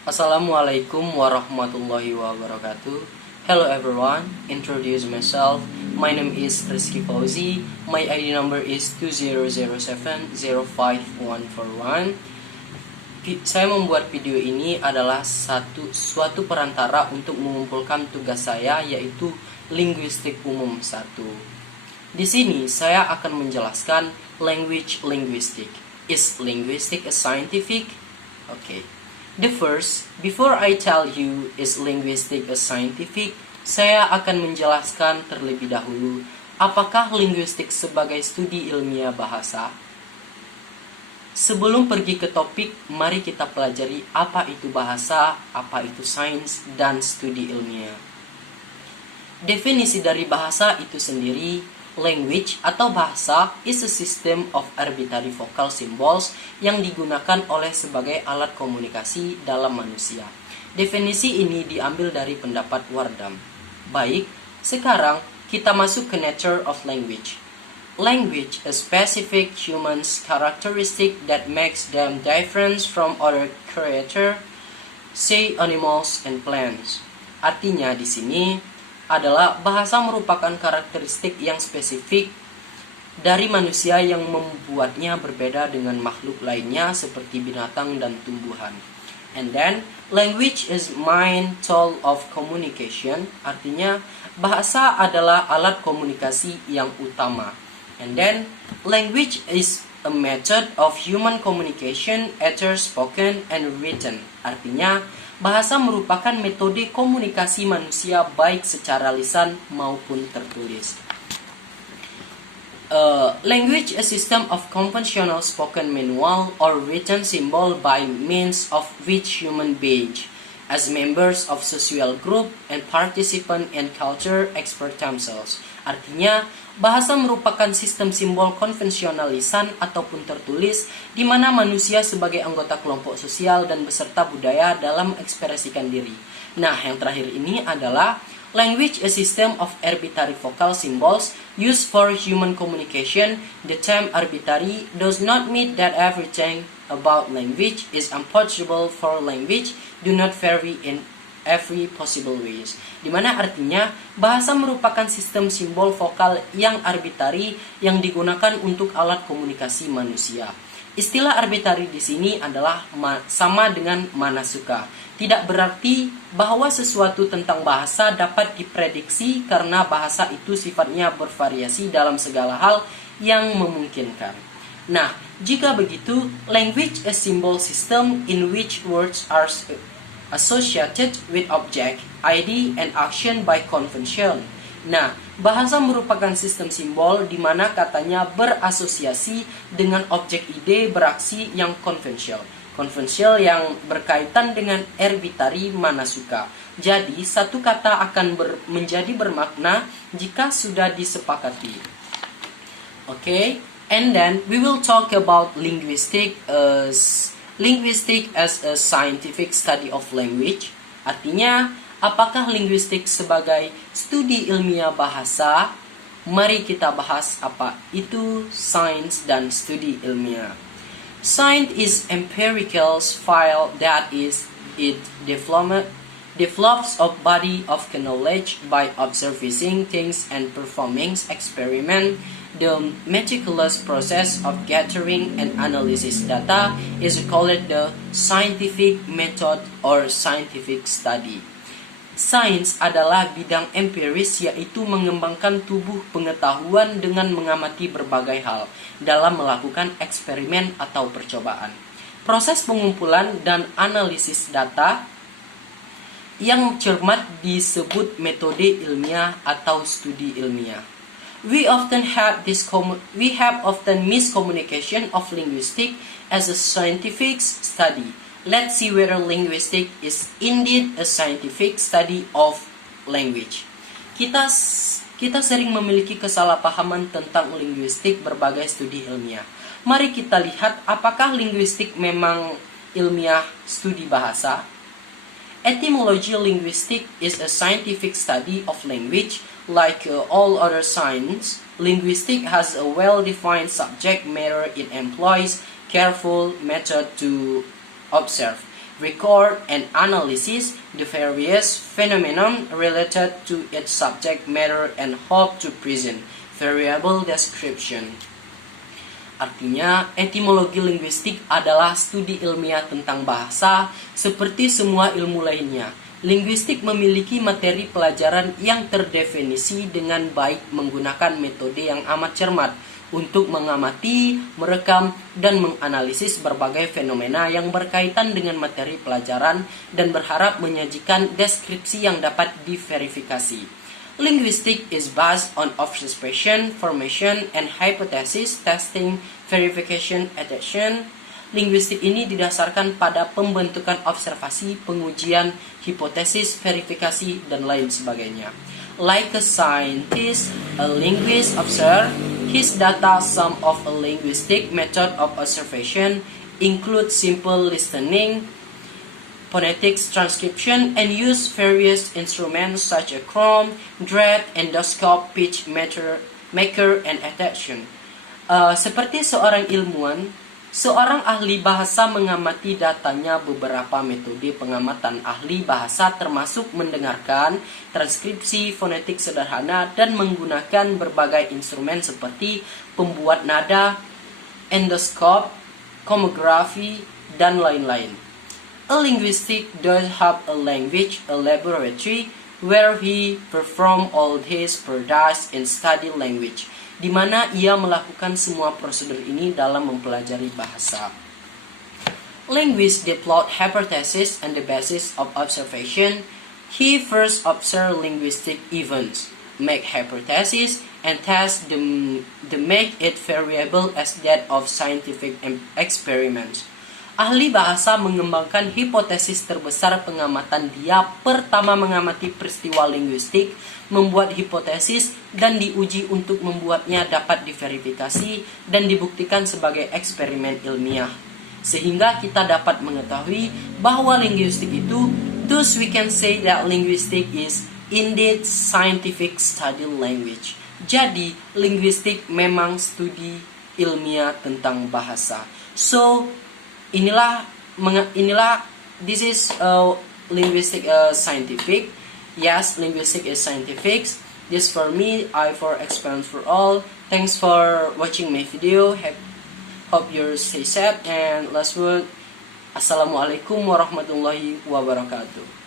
Assalamualaikum warahmatullahi wabarakatuh. Hello everyone, introduce myself. My name is Rizky Fauzi. My ID number is 2007054141. Saya membuat video ini adalah suatu perantara untuk mengumpulkan tugas saya, yaitu linguistik umum 1. Di sini saya akan menjelaskan language linguistic. Is linguistic a scientific? Okay. Before I tell you is linguistic a scientific, saya akan menjelaskan terlebih dahulu apakah linguistik sebagai studi ilmiah bahasa. Sebelum pergi ke topik, mari kita pelajari apa itu bahasa, apa itu sains, dan studi ilmiah. Definisi dari bahasa itu sendiri, language atau bahasa is a system of arbitrary vocal symbols yang digunakan oleh sebagai alat komunikasi dalam manusia. Definisi ini diambil dari pendapat Wardam. Baik, sekarang kita masuk ke nature of language. Language is specific human characteristic that makes them different from other creatures, say animals and plants. Artinya di sini adalah bahasa merupakan karakteristik yang spesifik dari manusia yang membuatnya berbeda dengan makhluk lainnya seperti binatang dan tumbuhan. And then, language is main tool of communication. Artinya, bahasa adalah alat komunikasi yang utama. And then, language is a method of human communication, either spoken and written. Artinya, bahasa merupakan metode komunikasi manusia baik secara lisan maupun tertulis. Language a system of conventional spoken manual or written symbol by means of which human beings, as members of social group and participant in culture, express themselves. Artinya, bahasa merupakan sistem simbol konvensional lisan ataupun tertulis di mana manusia sebagai anggota kelompok sosial dan beserta budaya dalam mengekspresikan diri. Nah, yang terakhir ini adalah language a system of arbitrary vocal symbols used for human communication. The term arbitrary does not mean that everything about language is impossible for language do not vary in every possible ways. Dimana artinya bahasa merupakan sistem simbol vokal yang arbitrary yang digunakan untuk alat komunikasi manusia. Istilah arbitrary di sini adalah sama dengan mana suka. Tidak berarti bahwa sesuatu tentang bahasa dapat diprediksi karena bahasa itu sifatnya bervariasi dalam segala hal yang memungkinkan. Nah, jika begitu, language a symbol system in which words are associated with object, ID, and action by convention. Nah, bahasa merupakan sistem simbol di mana katanya berasosiasi dengan objek ide beraksi yang konvensional. Konvensional yang berkaitan dengan arbitrary mana suka. Jadi, satu kata akan menjadi bermakna jika sudah disepakati. Okay, and then we will talk about linguistic as a scientific study of language. Artinya, apakah linguistik sebagai studi ilmiah bahasa? Mari kita bahas apa itu sains dan studi ilmiah. Science is empirical field that is it develops a body of knowledge by observing things and performing experiment. The meticulous process of gathering and analysis data is called the scientific method or scientific study. Sains adalah bidang empiris, yaitu mengembangkan tubuh pengetahuan dengan mengamati berbagai hal dalam melakukan eksperimen atau percobaan. Proses pengumpulan dan analisis data yang cermat disebut metode ilmiah atau studi ilmiah. We often have miscommunication of linguistics as a scientific study. Let's see whether linguistics is indeed a scientific study of language. Kita sering memiliki kesalahpahaman tentang linguistik berbagai studi ilmiah. Mari kita lihat apakah linguistik memang ilmiah studi bahasa. Etymology linguistic is a scientific study of language. Like all other science, linguistics has a well-defined subject matter. It employs careful method to observe, record, and analysis the various phenomena related to its subject matter and hope to present variable description. Artinya, etimologi linguistik adalah studi ilmiah tentang bahasa seperti semua ilmu lainnya. Linguistik memiliki materi pelajaran yang terdefinisi dengan baik menggunakan metode yang amat cermat untuk mengamati, merekam, dan menganalisis berbagai fenomena yang berkaitan dengan materi pelajaran dan berharap menyajikan deskripsi yang dapat diverifikasi. Linguistic is based on observation, formation, and hypothesis, testing, verification, adaptation. Linguistik ini didasarkan pada pembentukan observasi, pengujian, hipotesis, verifikasi, dan lain sebagainya. Like a scientist, a linguist observes his data. Some of a linguistic method of observation include simple listening, phonetics transcription, and use various instruments such as chrome, dread, endoscope, pitch meter, maker, and adaptation. Seperti seorang ilmuwan, seorang ahli bahasa mengamati datanya. Beberapa metode pengamatan ahli bahasa termasuk mendengarkan, transkripsi, fonetik sederhana, dan menggunakan berbagai instrumen seperti pembuat nada, endoskop, chromografi, dan lain-lain. A linguistic does have a language, a laboratory, where he perform all his products and study language, di mana ia melakukan semua prosedur ini dalam mempelajari bahasa. Linguists develop hypotheses on the basis of observation. He first observe linguistic events, make hypotheses, and test them to make it variable as that of scientific experiments. Ahli bahasa mengembangkan hipotesis terbesar pengamatan. Dia pertama mengamati peristiwa linguistik, membuat hipotesis, dan diuji untuk membuatnya dapat diverifikasi dan dibuktikan sebagai eksperimen ilmiah. Sehingga kita dapat mengetahui bahwa linguistik itu, thus we can say that linguistic is indeed scientific study language. Jadi, linguistik memang studi ilmiah tentang bahasa. So, inilah this is linguistic scientific. Yes, linguistic is scientific. This for me, I for experience for all. Thanks for watching my video. Hope you stay safe and last word. Assalamualaikum warahmatullahi wabarakatuh.